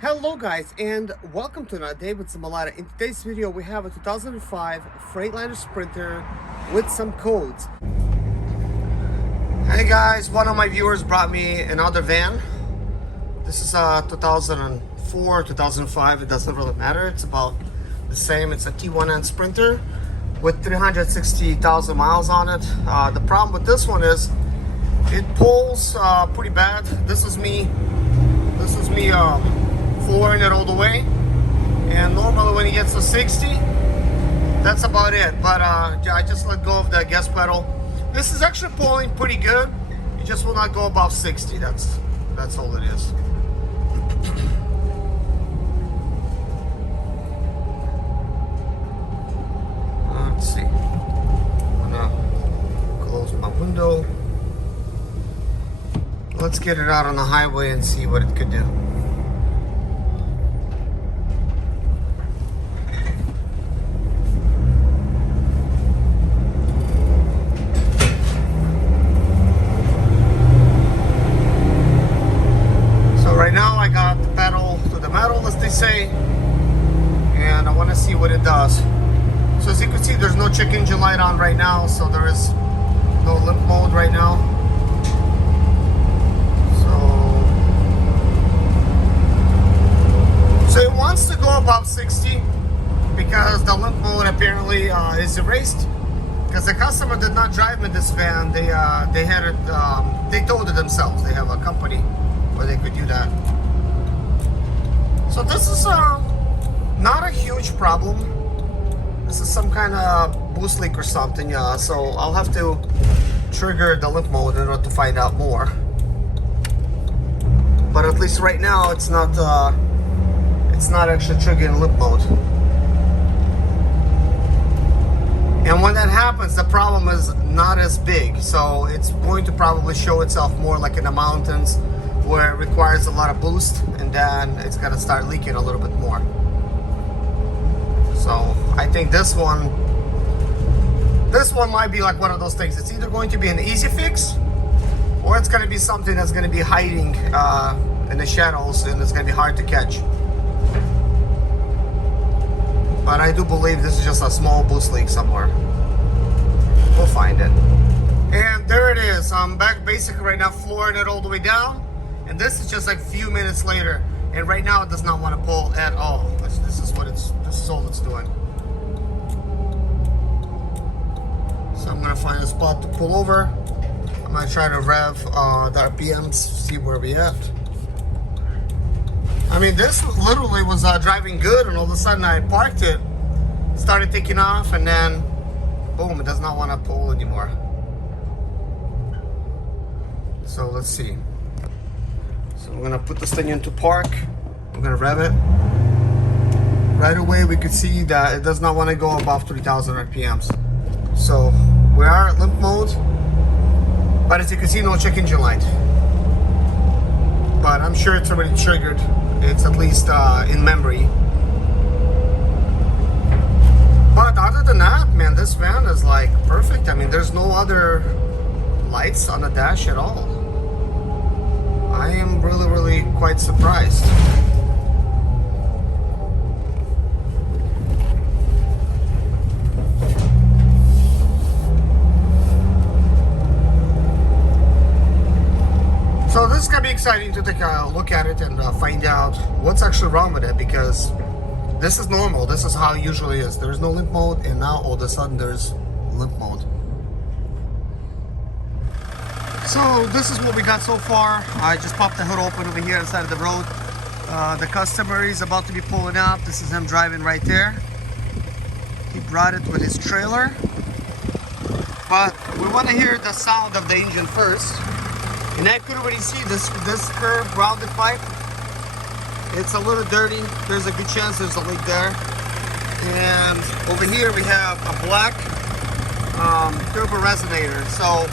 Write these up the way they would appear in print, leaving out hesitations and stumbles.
Hello guys, and welcome to another day with some Malata. In today's video we have a 2005 Freightliner Sprinter with some codes. Hey guys, one of my viewers brought me another van. This is a 2004, 2005, it doesn't really matter, it's about the same. It's a T1N Sprinter with 360,000 miles on it. The problem with this one is it pulls pretty bad. This is me flooring it all the way, and normally when it gets to 60, that's about it. But I just let go of the gas pedal. This is actually pulling pretty good. It just will not go above 60. That's all it is. Let's see. I'm gonna close my window. Let's get it out on the highway and see what it could do. Say, and I want to see what it does. So as you can see, there's no check engine light on right now, so there is no limp mode right now. So it wants to go above 60 because the limp mode apparently is erased, because the customer did not drive in this van. They had it, they towed it themselves. They have a company where they could do that. So this is not a huge problem. This is some kind of boost leak or something. So I'll have to trigger the limp mode in order to find out more. But at least right now, it's not actually triggering limp mode. And when that happens, the problem is not as big. So it's going to probably show itself more like in the mountains, where it requires a lot of boost, and then it's gonna start leaking a little bit more. So I think this one might be like one of those things. It's either going to be an easy fix, or it's gonna be something that's gonna be hiding in the shadows, and it's gonna be hard to catch. But I do believe this is just a small boost leak somewhere. We'll find it. And there it is. I'm back basically right now flooring it all the way down. And this is just like a few minutes later, and right now it does not want to pull at all. This is all it's doing. So I'm gonna find a spot to pull over. I'm gonna try to rev the RPMs, see where we at. I mean, this literally was driving good, and all of a sudden I parked it, started taking off, and then boom, it does not want to pull anymore. So let's see. So we're gonna put this thing into park. We're gonna rev it. Right away we could see that it does not want to go above 3,000 RPMs. So we are at limp mode, but as you can see, no check engine light. But I'm sure it's already triggered. It's at least in memory. But other than that, man, this van is like perfect. I mean, there's no other lights on the dash at all. I am really quite surprised. So this is gonna be exciting to take a look at it and find out what's actually wrong with it, because this is normal. This is how it usually is. There's no limp mode, and now all of a sudden there's limp mode. So this is what we got so far. I just popped the hood open over here on the side of the road. The customer is about to be pulling up. This is him driving right there. He brought it with his trailer. But we want to hear the sound of the engine first. And I could already see this curved rounded pipe. It's a little dirty. There's a good chance there's a leak there. And over here we have a black turbo resonator. So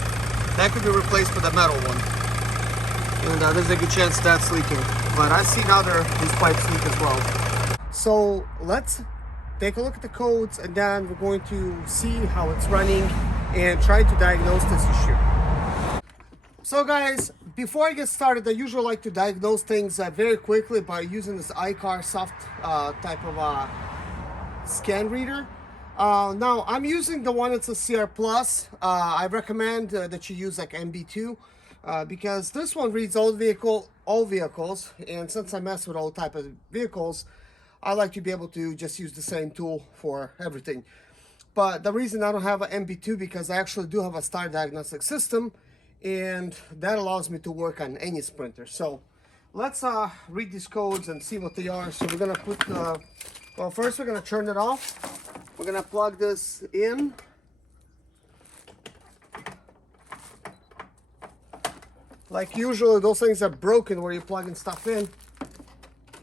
that could be replaced with a metal one. And there's a good chance that's leaking. But I've seen these pipes leak as well. So let's take a look at the codes, and then we're going to see how it's running and try to diagnose this issue. So guys, before I get started, I usually like to diagnose things very quickly by using this iCar soft type of scan reader. Now I'm using the one that's a CR Plus. I recommend that you use like MB2 because this one reads all vehicles, and since I mess with all type of vehicles, I like to be able to just use the same tool for everything. But the reason I don't have an MB2 because I actually do have a star diagnostic system, and that allows me to work on any Sprinter. So let's read these codes and see what they are. So we're gonna put well, first we're gonna turn it off. We're gonna plug this in. Like usually those things are broken where you're plugging stuff in,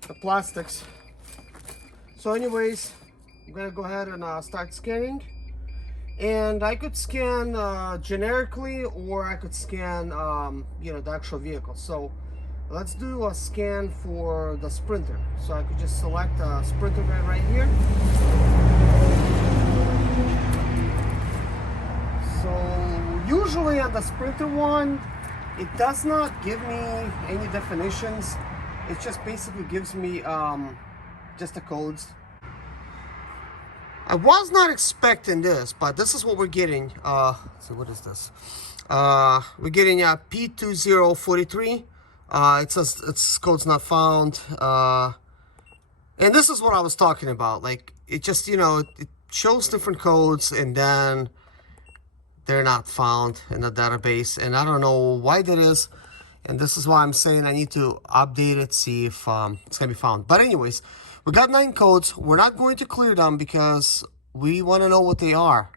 the plastics. So anyways, I'm gonna go ahead and start scanning. And I could scan generically, or I could scan you know, the actual vehicle. So let's do a scan for the Sprinter. So I could just select a Sprinter right here. So usually on the Sprinter one, it does not give me any definitions. It just basically gives me just the codes. I was not expecting this, but this is what we're getting. So what is this? We're getting a P2043. It says its code's not found. And this is what I was talking about. Like, it just, you know, it shows different codes and then they're not found in the database. And I don't know why that is. And this is why I'm saying I need to update it, see if it's going to be found. But anyways, we got 9 codes. We're not going to clear them because we want to know what they are.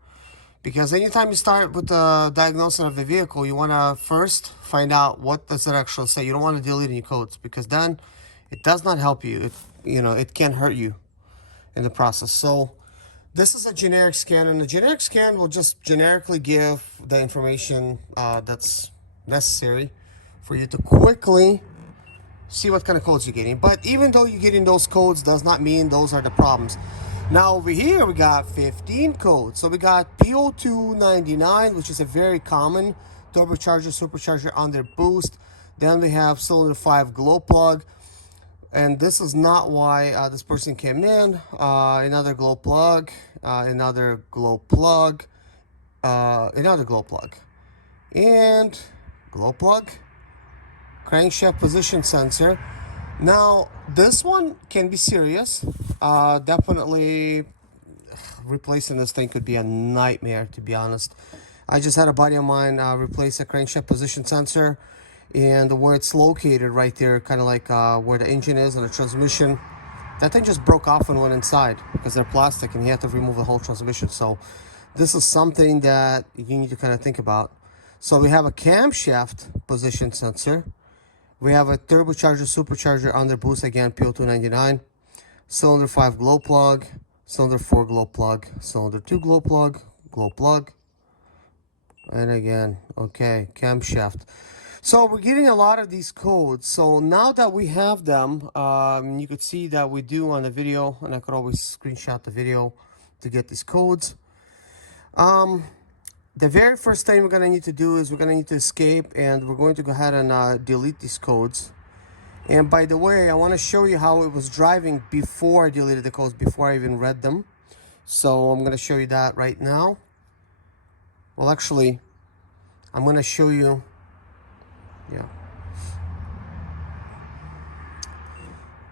Because anytime you start with the diagnosis of the vehicle, you want to first find out what does it actually say. You don't want to delete any codes because then it does not help you. It, you know, it can hurt you in the process. So this is a generic scan, and the generic scan will just generically give the information that's necessary for you to quickly see what kind of codes you're getting. But even though you're getting those codes does not mean those are the problems. Now over here we got 15 codes. So we got P0299, which is a very common turbocharger, supercharger under boost. Then we have cylinder 5 glow plug. And this is not why this person came in. Another glow plug, another glow plug, another glow plug, and glow plug. Crankshaft position sensor. Now this one can be serious. Definitely replacing this thing could be a nightmare, to be honest. I just had a buddy of mine replace a crankshaft position sensor, and where it's located right there, kind of like where the engine is and the transmission, that thing just broke off and went inside because they're plastic and you have to remove the whole transmission. So this is something that you need to kind of think about. So we have a camshaft position sensor. We have a turbocharger, supercharger under boost, again, P0299. Cylinder 5 glow plug, cylinder 4 glow plug, cylinder 2 glow plug, and again, okay, camshaft. So we're getting a lot of these codes. So now that we have them, you could see that we do on the video, and I could always screenshot the video to get these codes. The very first thing we're going to need to do is we're going to need to escape, and we're going to go ahead and delete these codes. And by the way, I want to show you how it was driving before I deleted the codes, before I even read them. So I'm going to show you that right now. Well, actually, I'm going to show you, yeah.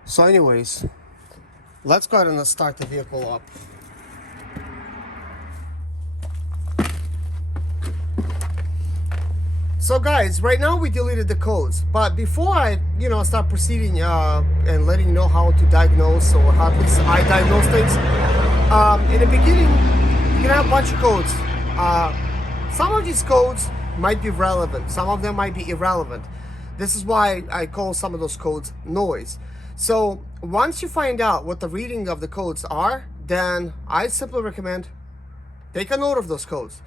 So anyways, let's go ahead and start the vehicle up. So guys, right now we deleted the codes, but before I, start proceeding and letting you know how to diagnose, or how at least I diagnose things, in the beginning, you're gonna have a bunch of codes. Some of these codes might be relevant, some of them might be irrelevant. This is why I call some of those codes noise. So once you find out what the reading of the codes are, then I simply recommend take a note of those codes.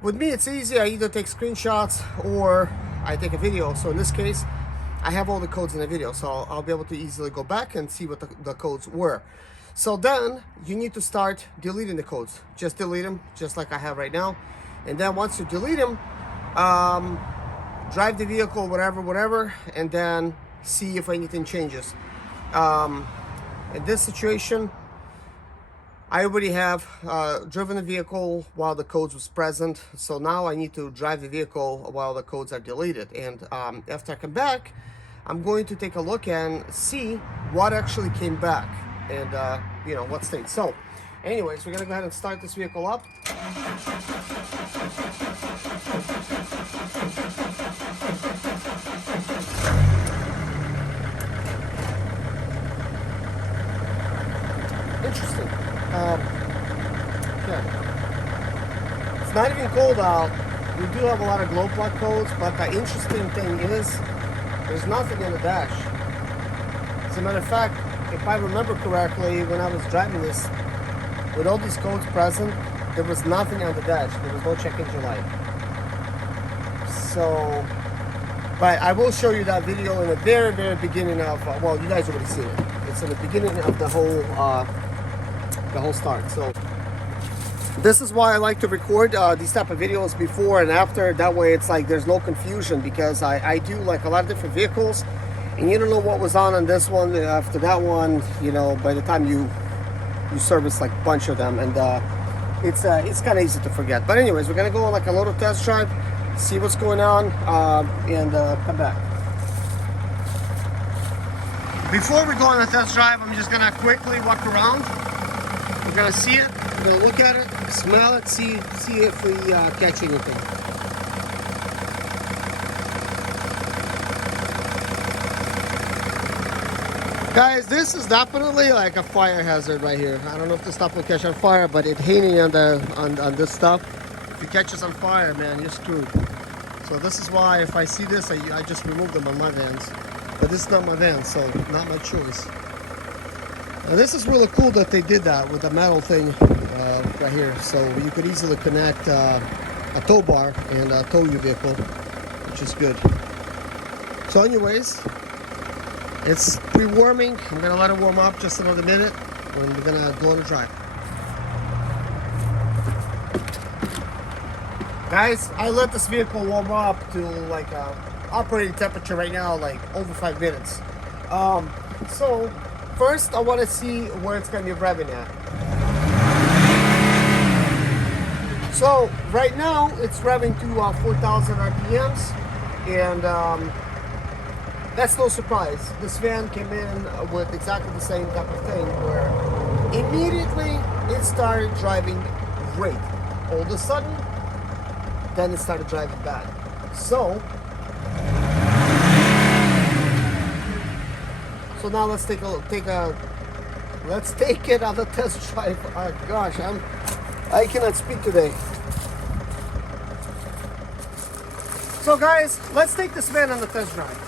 With me, it's easy. I either take screenshots or I take a video. So in this case, I have all the codes in the video. So I'll be able to easily go back and see what the codes were. So then you need to start deleting the codes. Just delete them, just like I have right now. And then once you delete them, drive the vehicle, whatever, and then see if anything changes. In this situation, I already have driven the vehicle while the codes was present, so now I need to drive the vehicle while the codes are deleted. And after I come back, I'm going to take a look and see what actually came back and you know, what state. So anyways, we're gonna go ahead and start this vehicle up. Interesting. Okay. It's not even cold out. We do have a lot of glow plug codes, but the interesting thing is there's nothing on the dash. As a matter of fact, if I remember correctly, when I was driving this, with all these codes present, there was nothing on the dash. There was no check engine light. So, but I will show you that video in the very beginning of, well, you guys already seen it. It's in the beginning of the whole start. So this is why I like to record these type of videos before and after. That way it's like there's no confusion, because I do like a lot of different vehicles, and you don't know what was on this one after that one, you know, by the time you service like a bunch of them, and it's kind of easy to forget. But anyways, we're gonna go on like a little test drive, see what's going on, and come back. Before we go on a test drive, I'm just gonna quickly walk around. We're gonna see it, we're gonna look at it, smell it, see if we catch anything. Guys, this is definitely like a fire hazard right here. I don't know if this stuff will catch on fire, but it's hanging on this stuff. If it catches on fire, man, you're screwed. So this is why if I see this, I just remove them on my vans. But this is not my van, so not my choice. Now this is really cool that they did that with the metal thing right here. So you could easily connect a tow bar and tow your vehicle, which is good. So anyways, it's pre-warming. I'm gonna let it warm up just another minute, and we're gonna go on a drive. Guys, I let this vehicle warm up to like operating temperature right now, like over 5 minutes. So first I want to see where it's gonna be revving at. So right now it's revving to 4,000 RPMs, and that's no surprise. This van came in with exactly the same type of thing, where immediately it started driving great. All of a sudden, then it started driving bad. So now let's take it on the test drive. Oh gosh, I cannot speak today. So guys, let's take this van on the test drive.